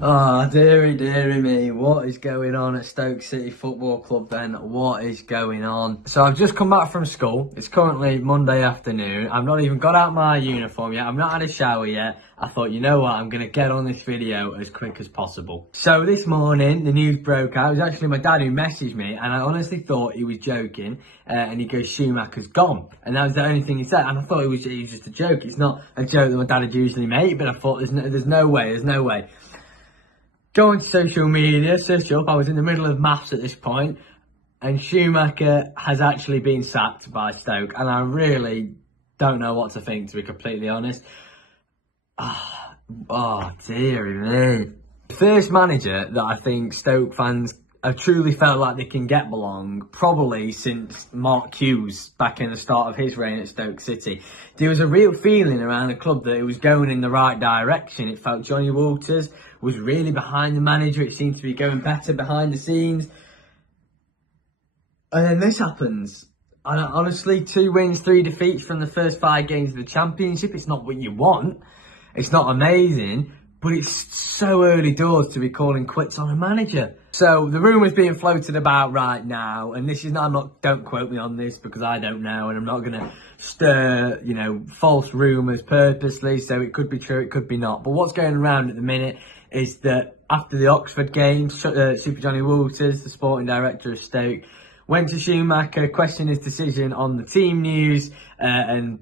Oh, dearie me, what is going on at Stoke City Football Club then? What is going on? So I've just come back from school. It's currently Monday afternoon. I've not even got out my uniform yet. I've not had a shower yet. I thought, you know what, I'm going to get on this video as quick as possible. So this morning, the news broke out. It was actually my dad who messaged me, and I honestly thought he was joking. And he goes, Schumacher's gone. And that was the only thing he said. And I thought it was just a joke. It's not a joke that my dad would usually make, but I thought there's no way. Go on social media, search up. I was in the middle of maths at this point, and Schumacher has actually been sacked by Stoke, and I really don't know what to think, to be completely honest. Oh dearie me. First manager that I think Stoke fans have truly felt like they can get belong, probably since Mark Hughes back in the start of his reign at Stoke City. There was a real feeling around the club that it was going in the right direction. It felt Johnny Walters was really behind the manager. It seemed to be going better behind the scenes. And then this happens. And honestly, 2 wins, 3 defeats from the first 5 games of the Championship. It's not what you want. It's not amazing. But it's so early doors to be calling quits on a manager. So the rumours being floated about right now, and this is not, don't quote me on this because I don't know, and I'm not going to stir, false rumours purposely. So it could be true, it could be not. But what's going around at the minute is that after the Oxford game, Super Johnny Walters, the sporting director of Stoke, went to Schumacher, questioned his decision on the team news, and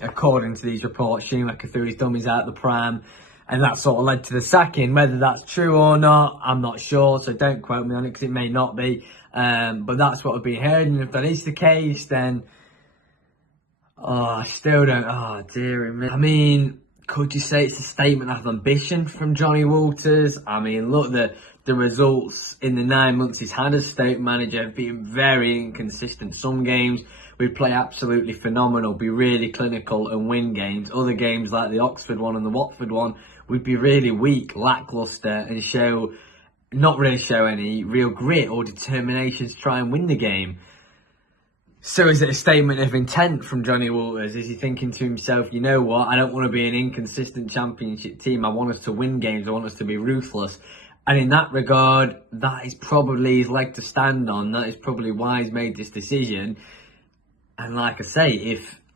according to these reports, Schumacher threw his dummies out the pram. And that sort of led to the sacking. Whether that's true or not, I'm not sure. So don't quote me on it because it may not be. But that's what I've been hearing. And if that is the case, then... I still don't... Oh, dearie me. I mean, could you say it's a statement of ambition from Johnny Walters? I mean, look, the results in the 9 months he's had as Stoke manager have been very inconsistent. Some games we play absolutely phenomenal, be really clinical and win games. Other games like the Oxford one and the Watford one, we'd be really weak, lacklustre, and not really show any real grit or determination to try and win the game. So is it a statement of intent from Johnny Walters? Is he thinking to himself, you know what, I don't want to be an inconsistent Championship team. I want us to win games. I want us to be ruthless. And in that regard, that is probably his leg to stand on. That is probably why he's made this decision. And like I say,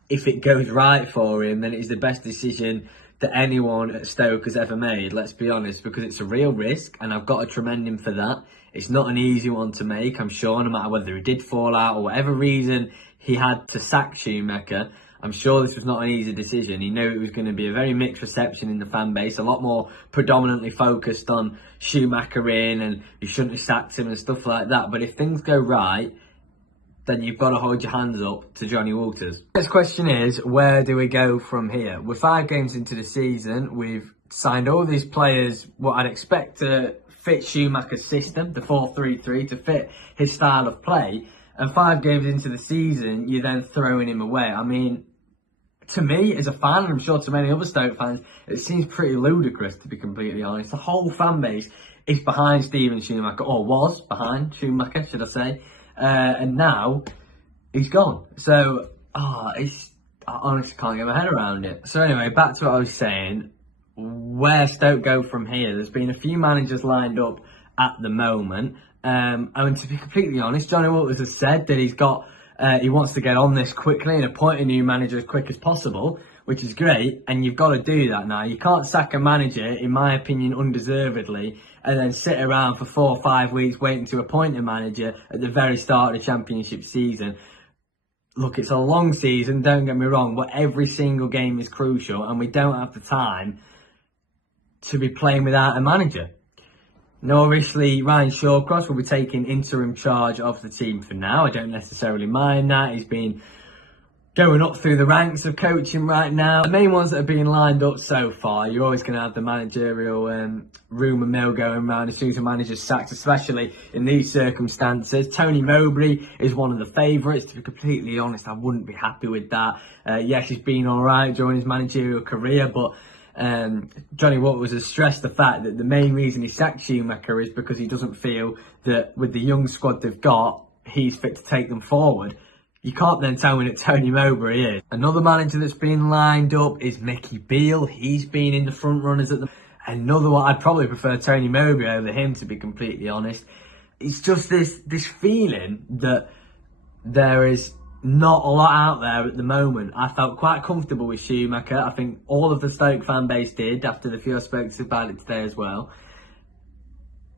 if it goes right for him, then it is the best decision that anyone at Stoke has ever made, let's be honest, because it's a real risk, and I've got to commend him for that. It's not an easy one to make, I'm sure, no matter whether he did fall out or whatever reason he had to sack Schumacher. I'm sure this was not an easy decision. He knew it was going to be a very mixed reception in the fan base, a lot more predominantly focused on Schumacher and you shouldn't have sacked him and stuff like that. But if things go right, then you've got to hold your hands up to Johnny Walters. Next question is, where do we go from here? We're 5 games into the season. We've signed all these players, what I'd expect to fit Schumacher's system, the 4-3-3, to fit his style of play. And 5 games into the season, you're then throwing him away. I mean, to me, as a fan, and I'm sure to many other Stoke fans, it seems pretty ludicrous, to be completely honest. The whole fan base is behind Steven Schumacher, or was behind Schumacher, should I say. And now he's gone. So, I honestly can't get my head around it. So anyway, back to what I was saying. Where Stoke go from here? There's been a few managers lined up at the moment. And to be completely honest, Johnny Walters has said that he wants to get on this quickly and appoint a new manager as quick as possible, which is great. And you've got to do that now. You can't sack a manager, in my opinion, undeservedly, and then sit around for 4 or 5 weeks waiting to appoint a manager at the very start of the Championship season. Look, it's a long season, don't get me wrong, but every single game is crucial, and we don't have the time to be playing without a manager. Now, obviously, Ryan Shawcross will be taking interim charge of the team for now. I don't necessarily mind that. He's been going up through the ranks of coaching right now. The main ones that are being lined up so far, you're always going to have the managerial rumour mill going around as soon as a manager's sacked, especially in these circumstances. Tony Mowbray is one of the favourites. To be completely honest, I wouldn't be happy with that. Yes, he's been all right during his managerial career, but Johnny Walters has stressed the fact that the main reason he sacked Schumacher is because he doesn't feel that with the young squad they've got, he's fit to take them forward. You can't then tell me that Tony Mowbray is. Another manager that's been lined up is Mickey Beale. He's been in the front runners Another one, I'd probably prefer Tony Mowbray over him, to be completely honest. It's just this feeling that there is not a lot out there at the moment. I felt quite comfortable with Schumacher. I think all of the Stoke fan base did, after the few I spoke to about it today as well.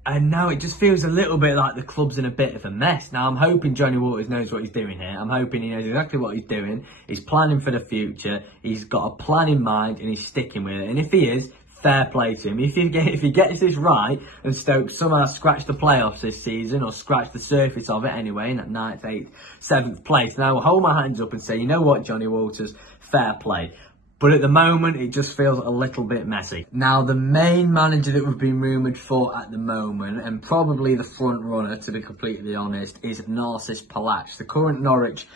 And now it just feels a little bit like the club's in a bit of a mess. Now, I'm hoping Johnny Walters knows what he's doing here. I'm hoping he knows exactly what he's doing. He's planning for the future. He's got a plan in mind and he's sticking with it. And if he is, fair play to him. If he gets this right and Stoke somehow scratch the playoffs this season, or scratch the surface of it anyway, in that 9th, 8th, 7th place, then I will hold my hands up and say, you know what, Johnny Walters, fair play. But at the moment, it just feels a little bit messy. Now, the main manager that we've been rumoured for at the moment, and probably the front runner, to be completely honest, is Narcis Palach, the current Norwich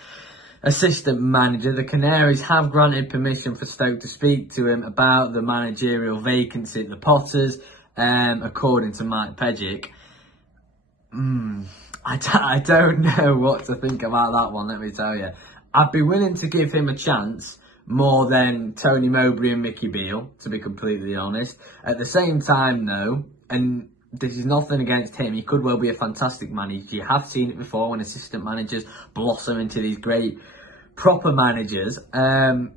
assistant manager. The Canaries have granted permission for Stoke to speak to him about the managerial vacancy at the Potters, according to Mike Pejic. I don't know what to think about that one, let me tell you. I'd be willing to give him a chance more than Tony Mowbray and Mickey Beale, to be completely honest. At the same time, though, and this is nothing against him, he could well be a fantastic manager. You have seen it before when assistant managers blossom into these great proper managers. But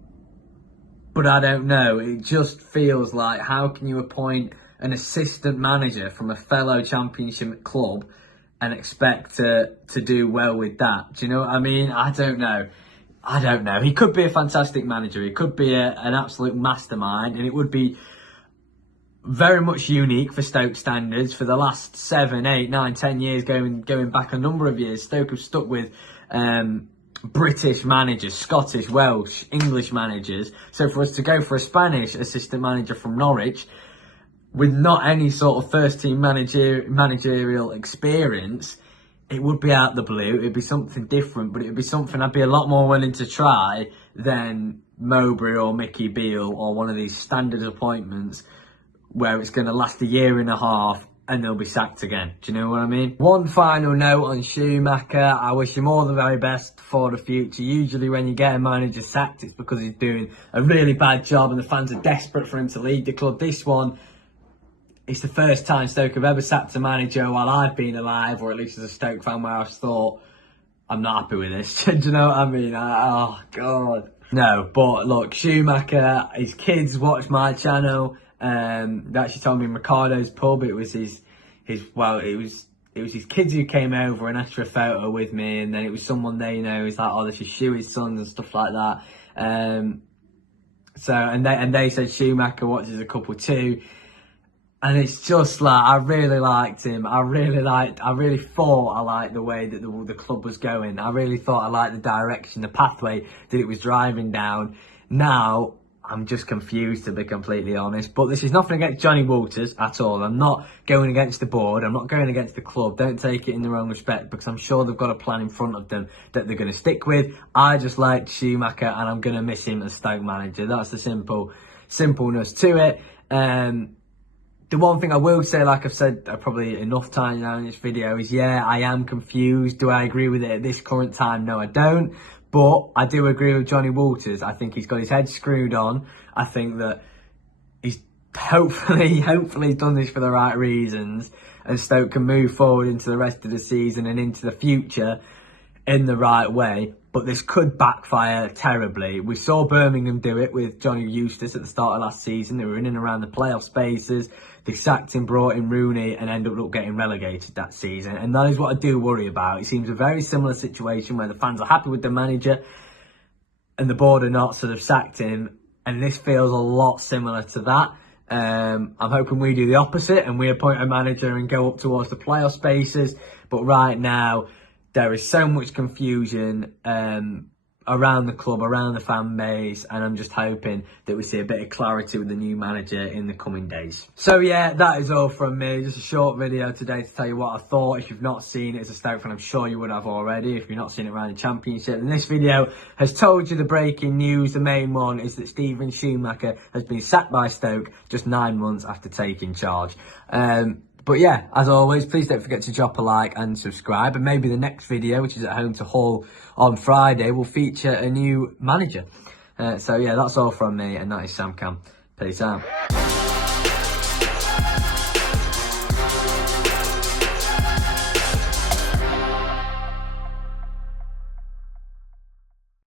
I don't know. It just feels like, how can you appoint an assistant manager from a fellow championship club and expect to do well with that? Do you know what I mean? I don't know. He could be a fantastic manager. He could be an absolute mastermind, and it would be very much unique for Stoke standards. For the last 7, 8, 9, 10 years, going back a number of years, Stoke have stuck with British managers, Scottish, Welsh, English managers. So for us to go for a Spanish assistant manager from Norwich with not any sort of first team managerial experience, it would be out the blue. It'd be something different, but it'd be something I'd be a lot more willing to try than Mowbray or Mickey Beale, or one of these standard appointments where it's going to last a year and a half and they'll be sacked again. Do you know what I mean? One final note on Schumacher. I wish him all the very best for the future. Usually when you get a manager sacked, it's because he's doing a really bad job and the fans are desperate for him to lead the club. This one, it's the first time Stoke have ever sacked a manager while I've been alive, or at least as a Stoke fan, where I've thought, I'm not happy with this. Do you know what I mean? Oh, God. No, but look, Schumacher, his kids watch my channel. They actually told me in Ricardo's pub, it was his kids who came over and asked for a photo with me, and then it was someone they know who's like, oh, this is Shuey's sons and stuff like that. And they said Schumacher watches a couple too. And it's just like, I really liked him. I really thought I liked the way that the club was going. I really thought I liked the direction, the pathway that it was driving down. Now, I'm just confused, to be completely honest. But this is nothing against Johnny Walters at all. I'm not going against the board. I'm not going against the club. Don't take it in the wrong respect, because I'm sure they've got a plan in front of them that they're going to stick with. I just liked Schumacher, and I'm going to miss him as Stoke manager. That's the simpleness to it. The one thing I will say, like I've said probably enough times now in this video, is yeah, I am confused. Do I agree with it at this current time? No, I don't. But I do agree with Johnny Walters. I think he's got his head screwed on. I think that he's hopefully done this for the right reasons, and Stoke can move forward into the rest of the season and into the future in the right way. But this could backfire terribly. We saw Birmingham do it with Johnny Eustace at the start of last season. They were in and around the playoff spaces. They sacked him, brought in Rooney, and ended up getting relegated that season. And that is what I do worry about. It seems a very similar situation where the fans are happy with the manager and the board are not, so they've sacked him. And this feels a lot similar to that. I'm hoping we do the opposite and we appoint a manager and go up towards the playoff spaces. But right now, there is so much confusion around the club, around the fan base, and I'm just hoping that we see a bit of clarity with the new manager in the coming days. So yeah, that is all from me. Just a short video today to tell you what I thought. If you've not seen it as a Stoke fan, I'm sure you would have already. If you've not seen it around the Championship, then this video has told you the breaking news. The main one is that Steven Schumacher has been sacked by Stoke just 9 months after taking charge. But yeah, as always, please don't forget to drop a like and subscribe. And maybe the next video, which is at home to Hull on Friday, will feature a new manager. So yeah, that's all from me, and that is Sam Cam. Peace out.